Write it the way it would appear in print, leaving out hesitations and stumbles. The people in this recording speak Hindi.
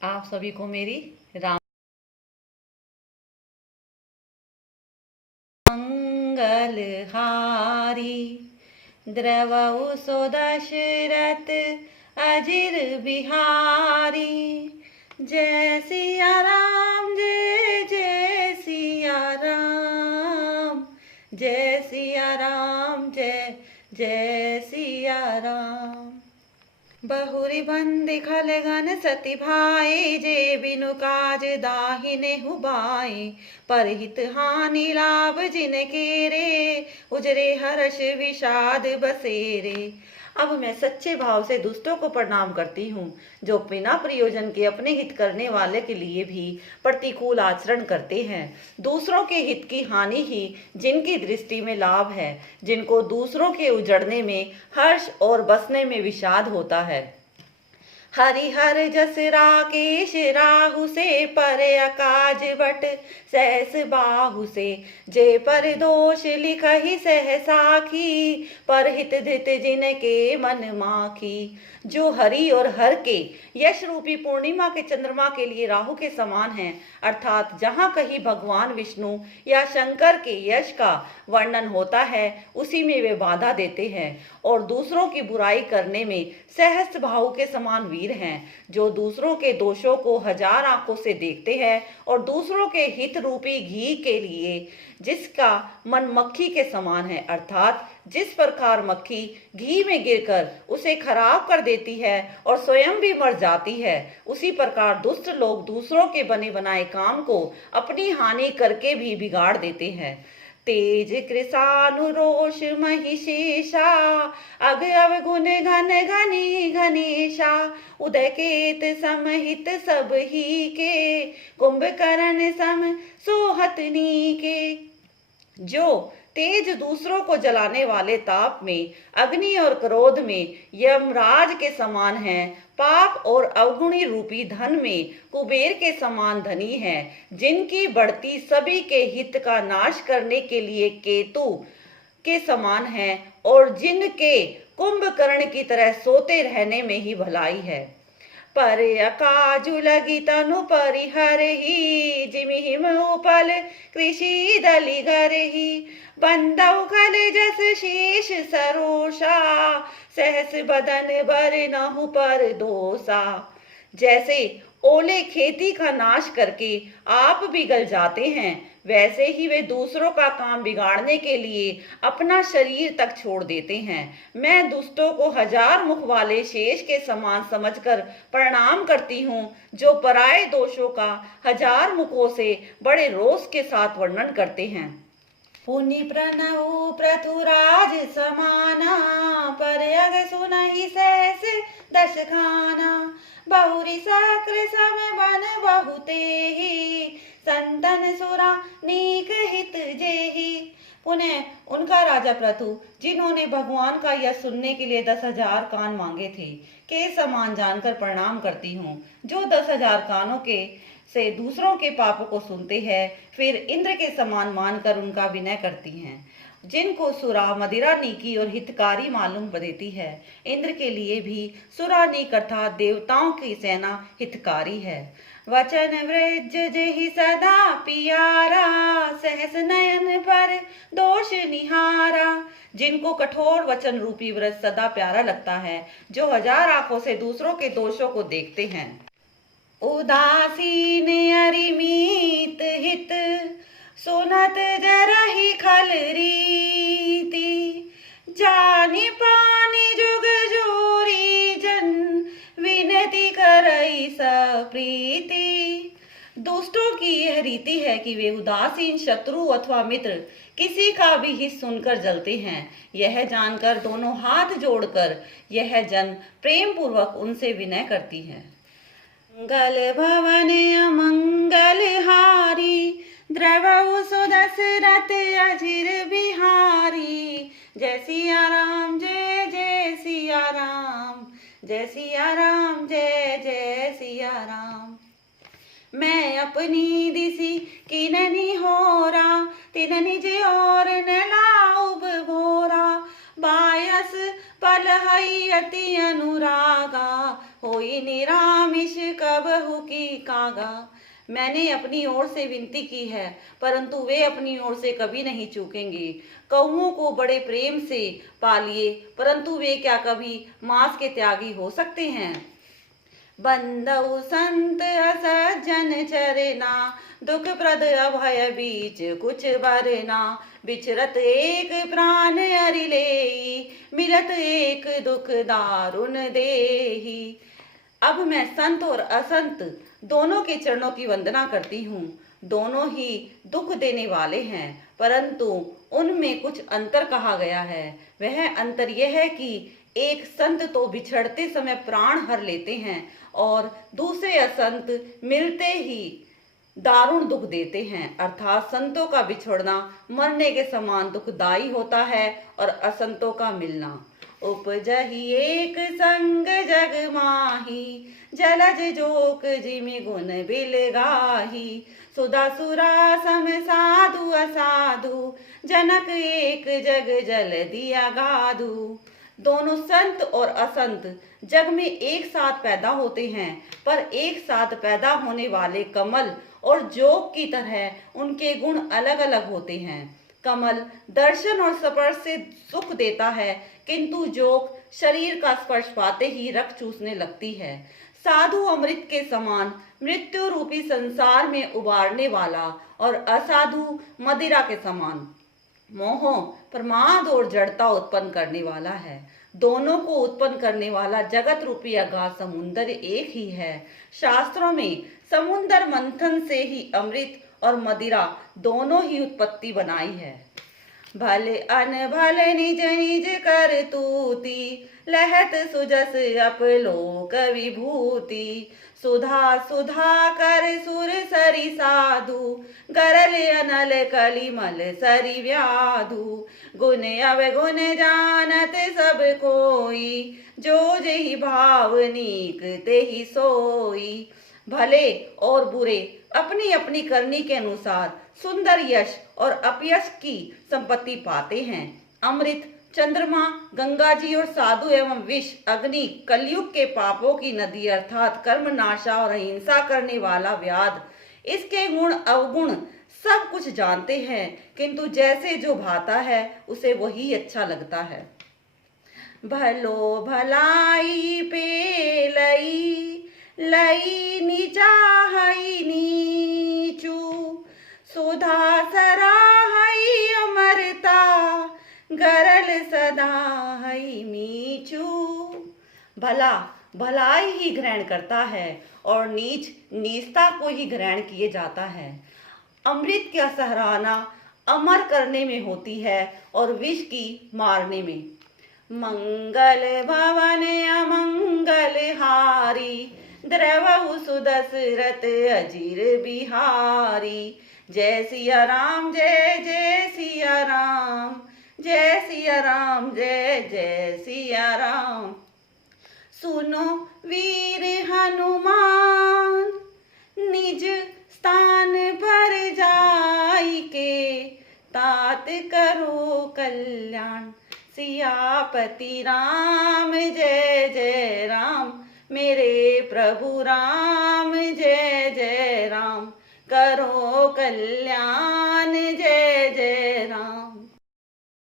आप सभी को मेरी राम मंगल हारी। द्रवहु सो दशरथ अजिर बिहारी। जय सिया राम, जय जय सिया राम, जय सिया राम, जय जय सिया राम। बहुरी बंदी खलगन सती भाई, जे बिनु काज दाहिने हुबाई। परहित हानि लाभ जिनके रे, उजरे हर्ष विषाद बसेरे। अब मैं सच्चे भाव से दुष्टों को प्रणाम करती हूँ, जो बिना प्रयोजन के अपने हित करने वाले के लिए भी प्रतिकूल आचरण करते हैं। दूसरों के हित की हानि ही जिनकी दृष्टि में लाभ है, जिनको दूसरों के उजड़ने में हर्ष और बसने में विषाद होता है। हरिहर जस राकेश राहु से, पर अकाज बट सहस बाहु से। जे पर दोष लिखहि सह साखी, पर हित धित जिनके मन माखी। जो हरि और हर के यश रूपी पूर्णिमा के चंद्रमा के लिए राहु के समान हैं, अर्थात जहाँ कहीं भगवान विष्णु या शंकर के यश का वर्णन होता है, उसी में वे बाधा देते हैं। और दूसरों की बुराई करने में सहस्त्र बाहु के समान वीर हैं, जो दूसरों के दोषों को हजार आंखों से देखते हैं और दूसरों के हित रूपी घी के लिए जिसका मन मक्खी के समान है, अर्थात जिस प्रकार मक्खी घी में गिरकर उसे खराब कर देती है और स्वयं भी मर जाती है, उसी प्रकार दुष्ट लोग दूसरों के बने बनाए काम को अपनी हानि करके भी बिगाड़ देते हैं। तेज कृषानुरोष महिषेषा, अग अवगुण घन घनी घनेशा। उदय केत समहित सब ही के, कुंभकर्ण सम सोहतनी के। जो तेज दूसरों को जलाने वाले ताप में, अग्नि और क्रोध में यमराज के समान हैं, पाप और अवगुणी रूपी धन में कुबेर के समान धनी हैं, जिनकी बढ़ती सभी के हित का नाश करने के लिए केतु के समान है, और जिनके कुंभकर्ण की तरह सोते रहने में ही भलाई है। पर अकाजु लगी तनु परिहर ही, जिमि हिम उपल कृषि दलि घर ही। बंदौ खल जस शेष सरोषा, सहस बदन बर नहु पर दोषा। जैसे ओले खेती का नाश करके आप भी गल जाते हैं, वैसे ही वे दूसरों का काम बिगाड़ने के लिए अपना शरीर तक छोड़ देते हैं। मैं दुष्टों को हजार मुख वाले शेष के समान समझकर प्रणाम करती हूँ, जो पराये दोषों का हजार मुखों से बड़े रोष के साथ वर्णन करते हैं। पुनि प्रणव पृथुराज समाना, पर अग सुनहि सहस दश खाना। बहुरी सक्र सम बन बहुते ही, संतन सुरा नीक हित जेहि। पुनः उनका राजा पृथु, जिन्होंने भगवान का यह सुनने के लिए 10,000 कान मांगे थे, के समान जानकर प्रणाम करती हूँ, जो 10,000 कानों के से दूसरों के पापों को सुनते हैं, फिर इंद्र के समान मानकर उनका विनय करती हैं। जिनको सुरा मदिरा नीकी और हितकारी मालूम देती है, इंद्र के लिए भी सुरा नीक अर्थात देवताओं की सेना हितकारी है। वचन व्रज जेहि सदा पियारा, सहस नयन पर दोष निहारा। जिनको कठोर वचन रूपी व्रज सदा प्यारा लगता है, जो हजार आंखों से दूसरों के दोषों को देखते हैं। उदासीन अरिमीत हित, सुनत जरहि खल रीति। जानि पानि जुग जोरी जन, विनती करई सप्रीति। दुष्टों की यह रीति है कि वे उदासीन शत्रु अथवा मित्र किसी का भी हित सुनकर जलते हैं। यह जानकर दोनों हाथ जोड़कर यह जन प्रेम पूर्वक उनसे विनय करती है। मंगल भवन अमंगल हारी, द्रवहु सो दशरथ अजिर बिहारी। जय सिया राम, जय जय सिया राम, जय सिया राम, जय जय सिया राम। मैं अपनी दिसी किननी होरा, तिन निज और न लाउब भोरा। बायस पल हई अति अनुरागा, होई निरामिष कबहु चूकी कागा। मैंने अपनी ओर से विनती की है, परंतु वे अपनी ओर से कभी नहीं चूकेंगे। कौओं को बड़े प्रेम से पालिए, परंतु वे क्या कभी मांस के त्यागी हो सकते हैं। बंदउ संत असज्जन चरना, दुख प्रद अभय बीच कुछ बरना। बिछरत एक प्राण अरि लेई, मिलत एक दुख दारुण देही। अब मैं संत और असंत दोनों के चरणों की वंदना करती हूँ। दोनों ही दुख देने वाले हैं, परंतु उनमें कुछ अंतर कहा गया है। वह अंतर यह है कि एक संत तो बिछड़ते समय प्राण हर लेते हैं और दूसरे असंत मिलते ही दारुण दुख देते हैं। अर्थात संतों का बिछड़ना मरने के समान दुखदाई होता है और असंतों का मिलना। उपजहि एक संग जग माही, जलज जोक जिमि गुण बिल गाही। सुधा सुरा सम साधु असाधु, जनक एक जग जल दिया गाधु। दोनों संत और असंत जग में एक साथ पैदा होते हैं, पर एक साथ पैदा होने वाले कमल और जोक की तरह उनके गुण अलग अलग होते हैं। कमल दर्शन और स्पर्श से सुख देता है, किंतु जोक शरीर का स्पर्श पाते ही रक्त चूसने लगती है। साधु अमृत के समान मृत्यु रूपी संसार में उबारने वाला और असाधु मदिरा के समान मोह, प्रमाद और जड़ता उत्पन्न करने वाला है। दोनों को उत्पन्न करने वाला जगत रूपी अगाध समुन्दर एक ही है। शास्त्रों में समुन्दर मंथन से ही अमृत और मदिरा दोनों ही उत्पत्ति बनाई है। भले अन भले निज निज कर तूती, लहत सुजस अपलोक विभूति। सुधा सुधा कर सुर सरि साधु, गरल अनल कलिमल सरि व्याधु। गुण अवगुण जानत सब कोई, जो जेहि भाव नीक तेहि सोई। भले और बुरे अपनी अपनी करनी के अनुसार सुंदर यश और अपयश की संपत्ति पाते हैं। अमृत, चंद्रमा, गंगा जी और साधु एवं विष, अग्नि, कलयुग के पापों की नदी अर्थात कर्म नाशा और अहिंसा करने वाला व्याध, इसके गुण अवगुण सब कुछ जानते हैं, किंतु जैसे जो भाता है उसे वही अच्छा लगता है। भलो भलाई पे लई, लई नीचाहई नीचू। सुधा सराहई अमरता, गरल सदा हई मीचू। भला भलाई ही ग्रहण करता है और नीच नीचता को ही ग्रहण किए जाता है। अमृत का सराहना अमर करने में होती है और विष की मारने में। मंगल भवन अमंगल हारी, द्रवहु सुदशरथ अजीर बिहारी। जय सिया राम जय जय सिया राम, जय सिया राम जय जय सिया राम। सुनो वीर हनुमान, निज स्थान पर जाई के। तात करो कल्याण, सियापति राम जय जय राम। मेरे प्रभु राम जय जय राम, करो कल्याण जय जय राम।